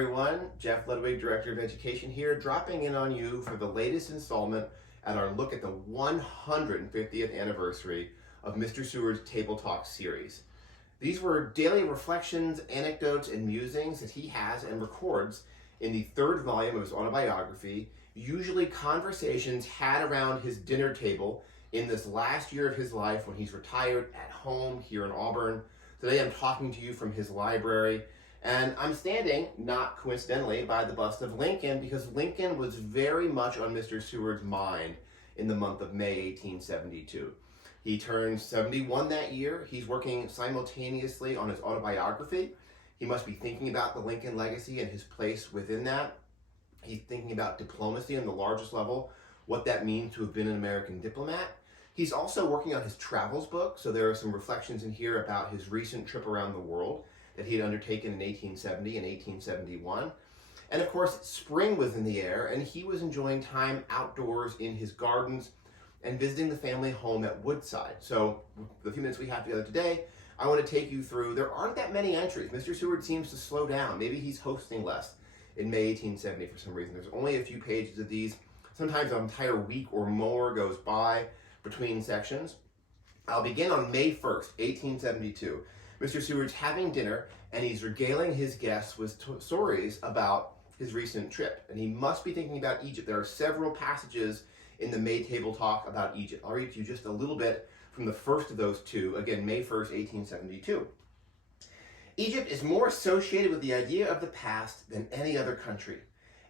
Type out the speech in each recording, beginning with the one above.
everyone. Jeff Ludwig, Director of Education here, dropping in on you for the latest installment at our look at the 150th anniversary of Mr. Seward's Table Talk series. These were daily reflections, anecdotes, and musings that he has and records in the third volume of his autobiography, usually conversations had around his dinner table in this last year of his life when he's retired at home here in Auburn. Today I'm talking to you from his library, and I'm standing, not coincidentally, by the bust of Lincoln because Lincoln was very much on Mr. Seward's mind in the month of May 1872. He turned 71 that year. He's working simultaneously on his autobiography. He must be thinking about the Lincoln legacy and his place within that. He's thinking about diplomacy on the largest level, what that means to have been an American diplomat. He's also working on his travels book, so there are some reflections in here about his recent trip around the world that he had undertaken in 1870 and 1871. And of course, spring was in the air, and he was enjoying time outdoors in his gardens and visiting the family home at Woodside. So, the few minutes we have together today, I want to take you through, there aren't that many entries. Mr. Seward seems to slow down. Maybe he's hosting less in May 1870 for some reason. There's only a few pages of these. Sometimes an entire week or more goes by between sections. I'll begin on May 1st, 1872. Mr. Seward's having dinner, and he's regaling his guests with stories about his recent trip. And he must be thinking about Egypt. There are several passages in the May Table Talk about Egypt. I'll read to you just a little bit from the first of those two. Again, May 1st, 1872. Egypt is more associated with the idea of the past than any other country.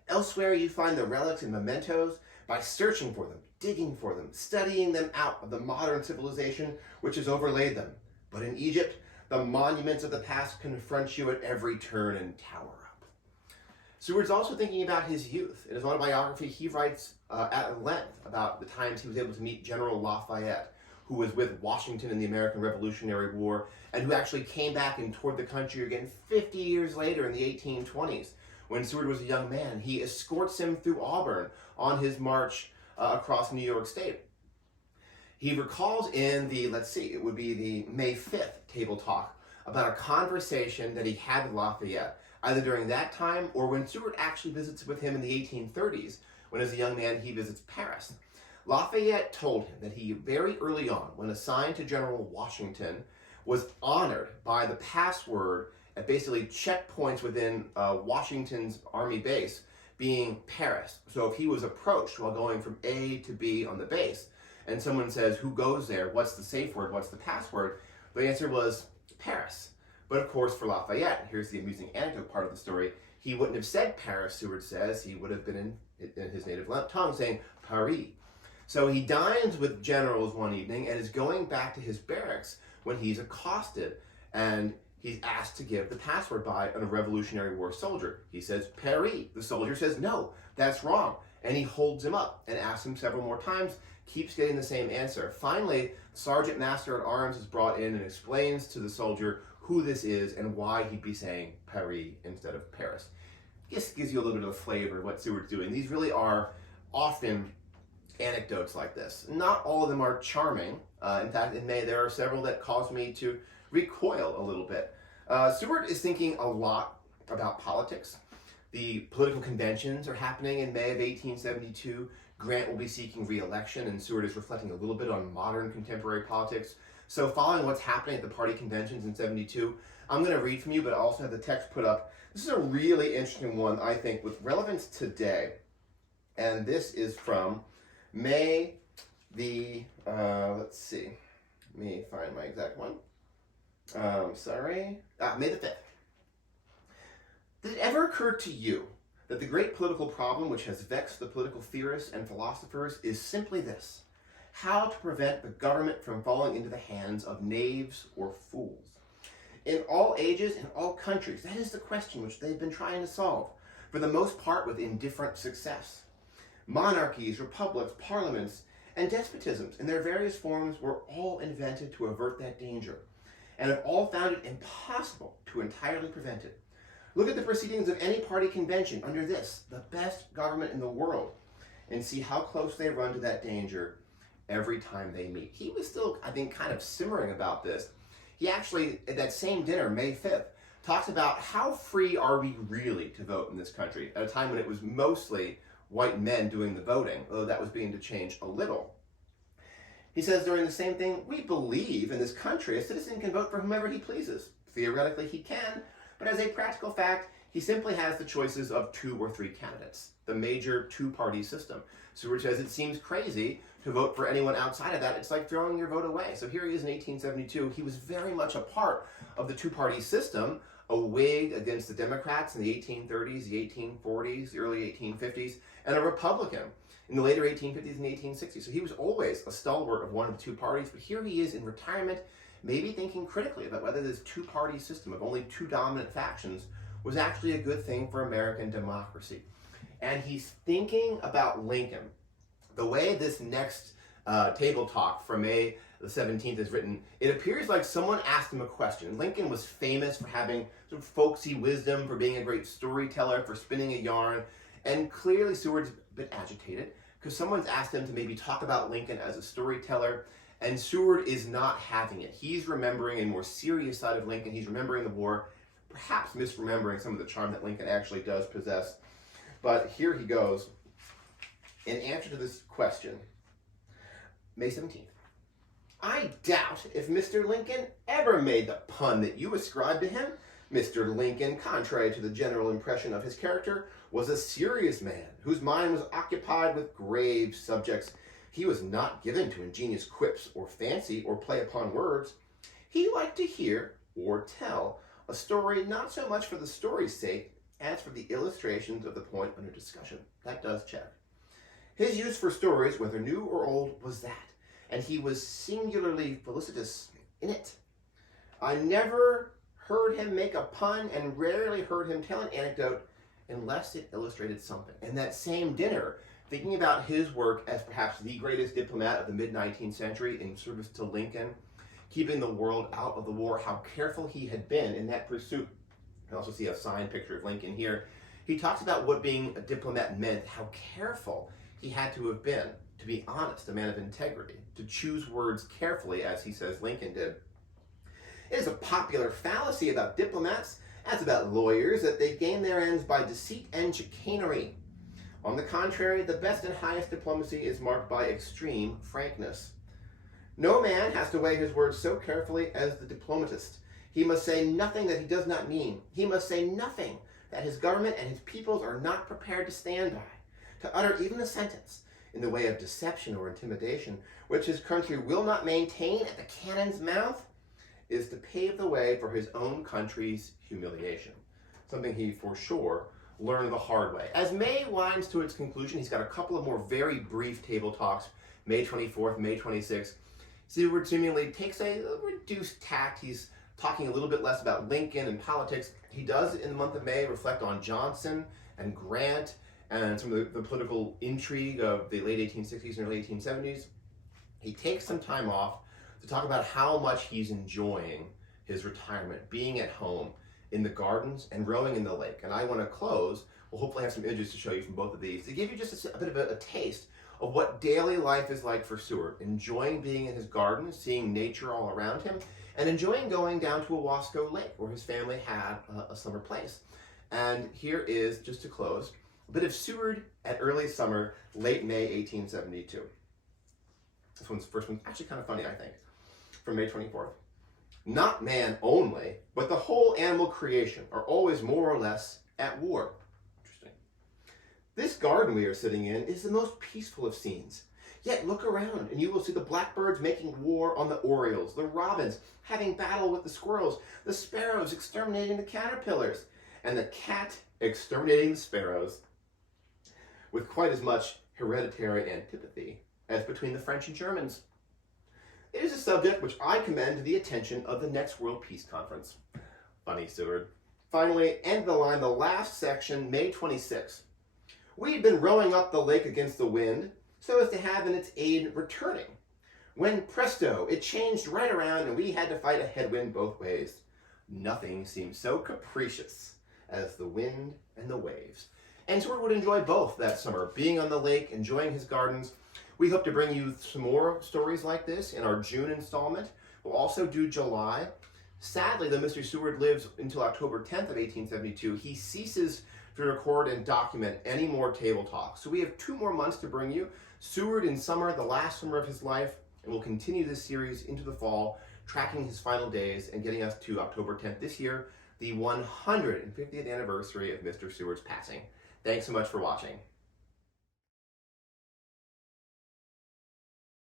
Elsewhere you find the relics and mementos by searching for them, digging for them, studying them out of the modern civilization which has overlaid them. But in Egypt, the monuments of the past confront you at every turn and tower up. Seward's also thinking about his youth. In his autobiography, he writes at length about the times he was able to meet General Lafayette, who was with Washington in the American Revolutionary War, and who actually came back and toured the country again 50 years later in the 1820s. When Seward was a young man, he escorts him through Auburn on his march across New York State. He recalls in the, it would be the May 5th Table Talk about a conversation that he had with Lafayette, either during that time or when Seward actually visits with him in the 1830s, when as a young man he visits Paris. Lafayette told him that he very early on, when assigned to General Washington, was honored by the password at basically checkpoints within Washington's army base being Paris. So if he was approached while going from A to B on the base, and someone says, who goes there? What's the safe word? What's the password? The answer was Paris. But of course, for Lafayette, here's the amusing anecdote part of the story, he wouldn't have said Paris, Seward says. He would have been in his native tongue saying Paris. So he dines with generals one evening and is going back to his barracks when he's accosted, and he's asked to give the password by a Revolutionary War soldier. He says, Paris. The soldier says, no, that's wrong. And he holds him up and asks him several more times, keeps getting the same answer. Finally, Sergeant Master at Arms is brought in and explains to the soldier who this is and why he'd be saying Paris instead of Paris. This gives you a little bit of a flavor of what Seward's doing. These really are often anecdotes like this. Not all of them are charming. In fact, in May, there are several that cause me to recoil a little bit. Seward is thinking a lot about politics. The political conventions are happening in May of 1872. Grant will be seeking re-election, and Seward is reflecting a little bit on modern contemporary politics. So following what's happening at the party conventions in 72, I'm going to read from you, but I also have the text put up. This is a really interesting one, I think, with relevance today. And this is from May the, let me find my exact one. May the 5th. Did it ever occur to you that the great political problem which has vexed the political theorists and philosophers is simply this: how to prevent the government from falling into the hands of knaves or fools? In all ages, in all countries, that is the question which they've been trying to solve, for the most part with indifferent success. Monarchies, republics, parliaments, and despotisms in their various forms were all invented to avert that danger, and have all found it impossible to entirely prevent it. Look at the proceedings of any party convention under this, the best government in the world, and see how close they run to that danger every time they meet. He was still, I think, kind of simmering about this. He actually, at that same dinner, May 5th, talks about how free are we really to vote in this country at a time when it was mostly white men doing the voting, although that was beginning to change a little. He says during the same thing, we believe in this country a citizen can vote for whomever he pleases. Theoretically he can, but as a practical fact, he simply has the choices of 2 or 3 candidates, the major two-party system. Seward says it seems crazy to vote for anyone outside of that. It's like throwing your vote away. So here he is in 1872. He was very much a part of the two-party system, a Whig against the Democrats in the 1830s, the 1840s, the early 1850s, and a Republican in the later 1850s and 1860s. So he was always a stalwart of one of the two parties, but here he is in retirement, maybe thinking critically about whether this two-party system of only 2 dominant factions was actually a good thing for American democracy. And he's thinking about Lincoln. The way this next table talk from May the 17th is written, it appears like someone asked him a question. Lincoln was famous for having sort of folksy wisdom, for being a great storyteller, for spinning a yarn, and clearly Seward's a bit agitated because someone's asked him to maybe talk about Lincoln as a storyteller, and Seward is not having it. He's remembering a more serious side of Lincoln. He's remembering the war, perhaps misremembering some of the charm that Lincoln actually does possess. But here he goes. In answer to this question, May 17th. I doubt if Mr. Lincoln ever made the pun that you ascribed to him. Mr. Lincoln, contrary to the general impression of his character, was a serious man whose mind was occupied with grave subjects. He was not given to ingenious quips or fancy or play upon words. He liked to hear or tell a story not so much for the story's sake as for the illustrations of the point under discussion. That does check. His use for stories, whether new or old, was that, and he was singularly felicitous in it. I never heard him make a pun and rarely heard him tell an anecdote unless it illustrated something. In that same dinner, thinking about his work as perhaps the greatest diplomat of the mid-19th century in service to Lincoln, keeping the world out of the war, how careful he had been in that pursuit. You can also see a signed picture of Lincoln here. He talks about what being a diplomat meant, how careful he had to have been to be honest, a man of integrity, to choose words carefully, as he says Lincoln did. It is a popular fallacy about diplomats, as about lawyers, that they gain their ends by deceit and chicanery. On the contrary, the best and highest diplomacy is marked by extreme frankness. No man has to weigh his words so carefully as the diplomatist. He must say nothing that he does not mean. He must say nothing that his government and his peoples are not prepared to stand by. To utter even a sentence in the way of deception or intimidation, which his country will not maintain at the cannon's mouth, is to pave the way for his own country's humiliation. Something he, for sure, learned the hard way. As May winds to its conclusion, he's got a couple of more very brief table talks, May 24th, May 26th. Seward seemingly takes a reduced tact. He's talking a little bit less about Lincoln and politics. He does, in the month of May, reflect on Johnson and Grant and some of the political intrigue of the late 1860s and early 1870s. He takes some time off to talk about how much he's enjoying his retirement, being at home in the gardens and rowing in the lake. And I want to close, we'll hopefully have some images to show you from both of these, to give you just a bit of a taste of what daily life is like for Seward, enjoying being in his garden, seeing nature all around him, and enjoying going down to Owasco Lake, where his family had a summer place. And here is, just to close, a bit of Seward at early summer, late May 1872. This first one's actually kind of funny, I think, from May 24th. Not man only, but the whole animal creation are always more or less at war. Interesting. This garden we are sitting in is the most peaceful of scenes. Yet look around and you will see the blackbirds making war on the orioles, the robins having battle with the squirrels, the sparrows exterminating the caterpillars, and the cat exterminating the sparrows with quite as much hereditary antipathy as between the French and Germans. It is a subject which I commend to the attention of the next World Peace Conference. Funny, Seward. Finally, end of the line, the last section, May 26. We had been rowing up the lake against the wind, so as to have in its aid returning, when presto, it changed right around and we had to fight a headwind both ways. Nothing seemed so capricious as the wind and the waves. And Seward would enjoy both that summer, being on the lake, enjoying his gardens. We hope to bring you some more stories like this in our June installment. We'll also do July. Sadly, though Mr. Seward lives until October 10th of 1872, he ceases to record and document any more table talks. So we have 2 more months to bring you. Seward in summer, the last summer of his life, and we'll continue this series into the fall, tracking his final days and getting us to October 10th this year, the 150th anniversary of Mr. Seward's passing. Thanks so much for watching.